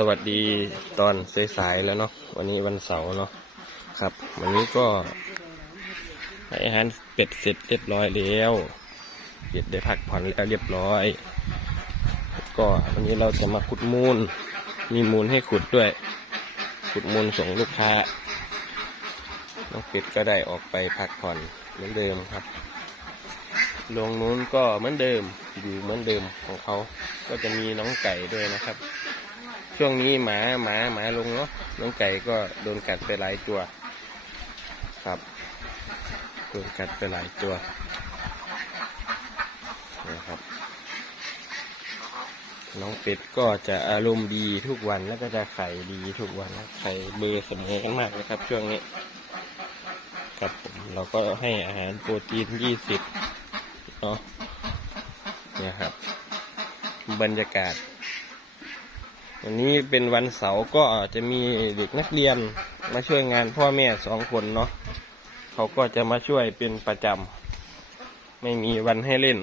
สวัสดีตอนสายๆแล้วเนาะวันนี้วันเสาร์เนาะครับ วันนี้ก็ให้อาหารเป็ดเสร็จเรียบร้อยแล้วเป็ดได้พักผ่อนแล้วเรียบร้อย ก็วันนี้เราจะมาขุดมูล มีมูลให้ขุดด้วย ขุดมูลส่งลูกค้าน้องเป็ดก็ได้ออกไปพักผ่อนเหมือนเดิมครับลงนู้นก็เหมือนเดิมอยู่เหมือนเดิมของเขาก็จะมีน้องไก่ด้วยนะครับ ช่วงนี้หมาหมาหมาลงเนาะน้องไก่ก็โดนกัดไปหลายตัว ครับโดนกัดไปหลายตัวนะครับน้องเป็ดก็จะอารมณ์ดีทุกวันแล้วก็จะไข่ดีทุกวันไข่เบอร์เสมอกันมากเลยครับ ช่วงนี้ครับผมเราก็ให้อาหารโปรตีนยี่สิบเนาะเนี่ยครับ บรรยากาศ วันนี้เป็นวันเสาร์ก็จะมีเด็กนักเรียนมาช่วยงานพ่อแม่สองคนเนาะเขาก็จะมาช่วยเป็นประจำไม่มีวันให้เล่น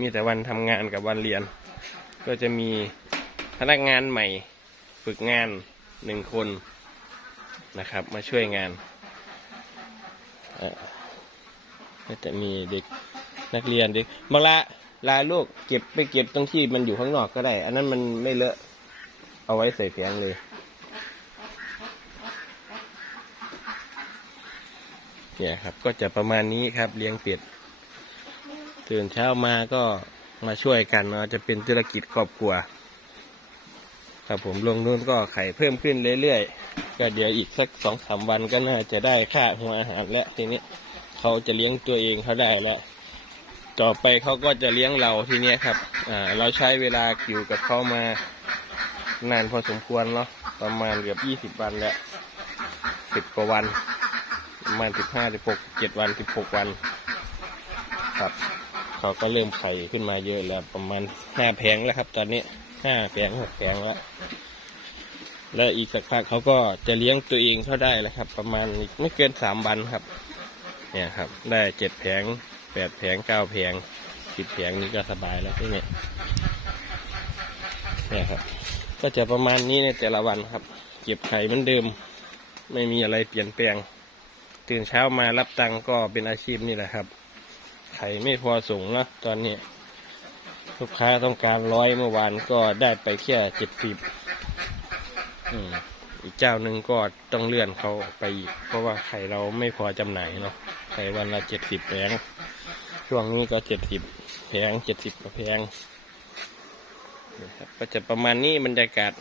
มีแต่วันทำงานกับวันเรียน ก็จะมีพนักงานใหม่ฝึกงานหนึ่งคนนะครับ มาช่วยงานเอ่อก็จะมีเด็กนักเรียนเด็กบางละลาลูกเก็บไปเก็บตรงที่มันอยู่ข้างนอกก็ได้ อันนั้นมันไม่เลอะ เอาไว้ใส่แผงเลย เนี่ยครับ ก็จะประมาณนี้ครับเลี้ยงเป็ดตื่นเช้ามาก็มาช่วยกันเนาะจะเป็นธุรกิจครอบครัว ครับผมลงนู้นก็ไข่เพิ่มขึ้นเรื่อยๆ ก็เดี๋ยวอีกสักสองสามวันก็น่าจะได้ค่าหัวอาหารแล้วทีนี้เขาจะเลี้ยงตัวเองเขาได้แล้วต่อไปเขาก็จะเลี้ยงเราทีนี้ครับ อ่า เราใช้เวลาอยู่กับเขามา นานพอสมควรเนาะประมาณเกือบยี่สิบวันแล้วสิบกว่าวัน ประมาณสิบห้าสิบหกเจ็ดวันสิบหกวัน ครับ เขาก็เริ่มไข่ขึ้นมาเยอะแล้ว ประมาณห้าแผงแล้วครับ ตอนนี้ห้าแผงหกแผงแล้วแล้วอีกสักพักเขาก็จะเลี้ยงตัวเองเขาได้แล้วครับ ประมาณไม่เกินสามวันครับ เนี่ยครับ ได้เจ็ดแผงแปดแผงเก้าแผงสิบแผงนี้ก็สบายแล้วที่นี่เนี่ยครับ ก็จะประมาณนี้ในแต่ละวันครับ เก็บไข่เหมือนเดิม ไม่มีอะไรเปลี่ยนแปลง ตื่นเช้ามารับตังก็เป็นอาชีพนี่แหละครับ ไข่ไม่พอส่งนะตอนนี้ ลูกค้าต้องการร้อยเมื่อวานก็ได้ไปแค่เจ็ดสิบอีกเจ้าหนึ่งก็ต้องเลื่อนเขาไปอีก เพราะว่าไข่เราไม่พอจำหน่ายเนาะไข่วันละเจ็ดสิบแผงช่วงนี้ก็เจ็ดสิบแผงเจ็ดสิบกว่าแผง นะครับก็จะประมาณนี้บรรยากาศ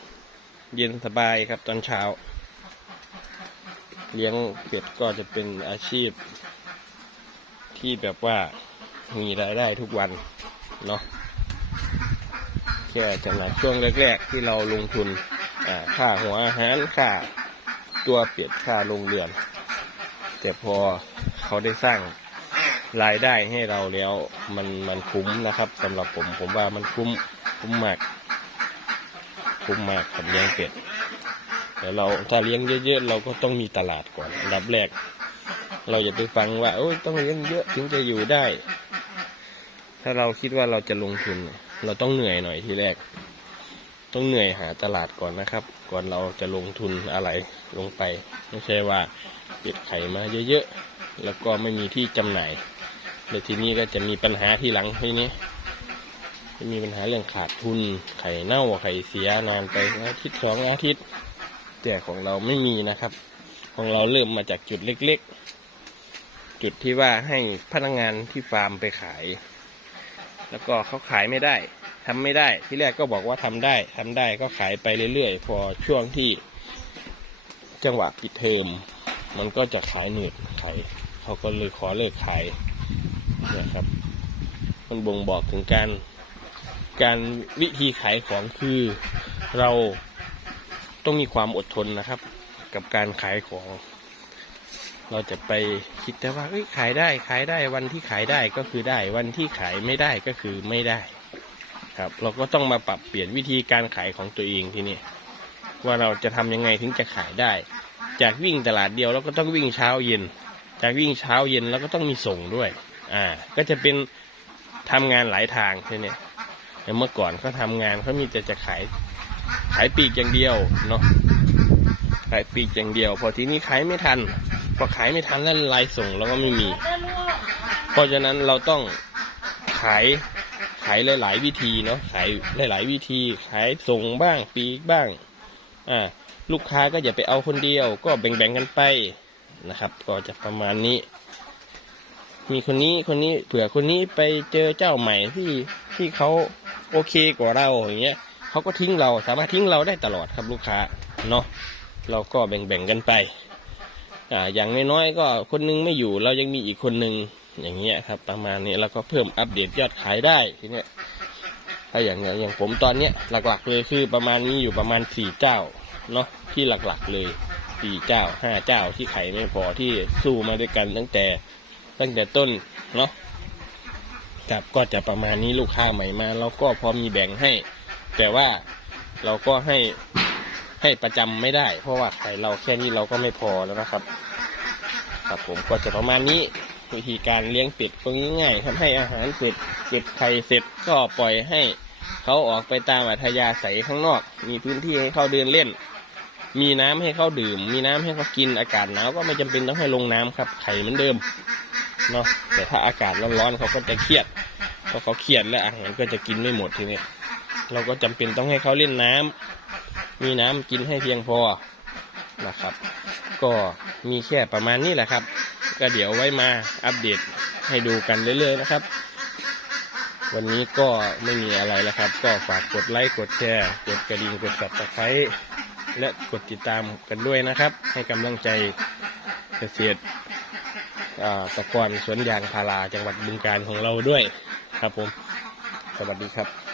เย็นสบายครับตอนเช้า เลี้ยงเป็ดก็จะเป็นอาชีพ ที่แบบว่ามีรายได้ทุกวันเนาะแค่จะหนักช่วงแรก ๆ ที่เราลงทุนค่าหัวอาหารค่าตัวเป็ดค่าโรงเรือน แต่พอเขาได้สร้างรายได้ให้เราแล้วมันมันคุ้มนะครับสำหรับผมผมว่ามันคุ้ม คุ้มมาก คุ้มมากกับเลี้ยงเป็ดแต่เราถ้าเลี้ยงเยอะๆเราก็ต้องมีตลาดก่อนอันดับแรก เราอย่าไปฟังว่าโอ้ยต้องเลี้ยงเยอะถึงจะอยู่ได้ ถ้าเราคิดว่าเราจะลงทุน เราต้องเหนื่อยหน่อยทีแรก ต้องเหนื่อยหาตลาดก่อนนะครับ ก่อนเราจะลงทุนอะไรลงไป ไม่ใช่ว่าเป็ดไข่มาเยอะๆแล้วก็ไม่มีที่จำหน่ายแล้วทีนี้ก็จะมีปัญหาที่หลังทีนี้ จะมีปัญหาเรื่องขาดทุน ไข่เน่าไข่เสียนานไปอาทิตย์สองอาทิตย์ แต่ของเราไม่มีนะครับ ของเราเริ่มมาจากจุดเล็ก ๆ จุดที่ว่าให้พนักงานที่ฟาร์มไปขาย แล้วก็เขาขายไม่ได้ทำไม่ได้ที่แรกก็บอกว่าทำได้ทำได้ก็ขายไปเรื่อยๆ พอช่วงที่ จังหวะปิดเทอมมันก็จะขายหนืดขายเขาก็เลยขอเลิกขายนี่ยครับ มันบ่งบอกถึงการ การวิธีขายของคือเราต้องมีความอดทนนะครับ กับการขายของ เราจะไปคิดแต่ว่าขายได้ขายได้วันที่ขายได้ก็คือได้ วันที่ขายไม่ได้ก็คือไม่ได้ ครับ เราก็ต้องมาปรับเปลี่ยนวิธีการขายของตัวเองทีนี้ว่าเราจะทำยังไงถึงจะขายได้ จากวิ่งตลาดเดียวเราก็ต้องวิ่งเช้าเย็น จากวิ่งเช้าเย็นเราก็ต้องมีส่งด้วย อ่า ก็จะเป็นทำงานหลายทางทีนี้แต่ เมื่อก่อนเขาทำงานเขามีแต่จะขายขายปีกอย่างเดียวเนาะขายปีกอย่างเดียว พอทีนี้ขายไม่ทัน พอขายไม่ทันแล้วรายส่งเราก็ไม่มี เพราะฉะนั้นเราต้องขายขายหลาย ๆ วิธีเนาะขายหลาย ๆ วิธีขายส่งบ้างปีกบ้างอ่าลูกค้าก็อย่าไปเอาคนเดียว ก็แบ่งๆกันไปนะครับ ก็จะประมาณนี้ มีคนนี้คนนี้เผื่อคนนี้ไปเจอเจ้าใหม่ที่ที่เขา โอเคกว่าเราอย่างเงี้ยเขาก็ทิ้งเราสามารถทิ้งเราได้ตลอดครับลูกค้าเนาะเราก็แบ่งๆกันไปอ่าอย่างน้อยๆก็คนนึงไม่อยู่เรายังมีอีกคนนึงอย่างเงี้ยครับ ประมาณนี้แล้วก็เพิ่มอัปเดตยอดขายได้ทีเนี้ยถ้าอย่างเงี้ยอย่างผมตอนเนี้ยหลักๆเลยคือประมาณนี้อยู่ประมาณสี่เจ้าเนาะที่หลักๆเลยสี่เจ้าห้าเจ้าที่ขายไม่พอที่สู้มาด้วยกันตั้งแต่ตั้งแต่ต้นเนาะ ครับก็จะประมาณนี้ลูกค้าใหม่มาเราก็พอมีแบ่งให้ แต่ว่าเราก็ให้ให้ประจำไม่ได้ เพราะว่าไข่เราแค่นี้เราก็ไม่พอแล้วนะครับ ครับผมก็จะประมาณนี้วิธีการเลี้ยงเป็ดก็ง่ายๆทำให้อาหารเป็ดเก็บไข่เสร็จก็ปล่อยให้เขาออกไปตามอัธยาศัยข้างนอก มีพื้นที่ให้เขาเดินเล่น มีน้ำให้เขาดื่ม มีน้ำให้เขากินอากาศหนาวก็ไม่จำเป็นต้องให้ลงน้ำครับ ไข่เหมือนเดิม เนาะแต่ถ้าอากาศร้อนๆเขาก็จะเครียดพอเขาเครียดแล้วอาหารก็จะกินไม่หมดทีนี้เราก็จำเป็นต้องให้เขาเล่นน้ำมีน้ำกินให้เพียงพอนะครับ ก็มีแค่ประมาณนี้แหละครับ ก็เดี๋ยวไว้มาอัปเดตให้ดูกันเรื่อยๆนะครับ วันนี้ก็ไม่มีอะไรแล้วครับ ก็ฝากกดไลค์กดแชร์กดกระดิ่งกด subscribe และกดติดตามกันด้วยนะครับ ให้กำลังใจเกษตร ตะกอนสวนยางพาราจังหวัดบึงการของเราด้วยครับผม สวัสดีครับ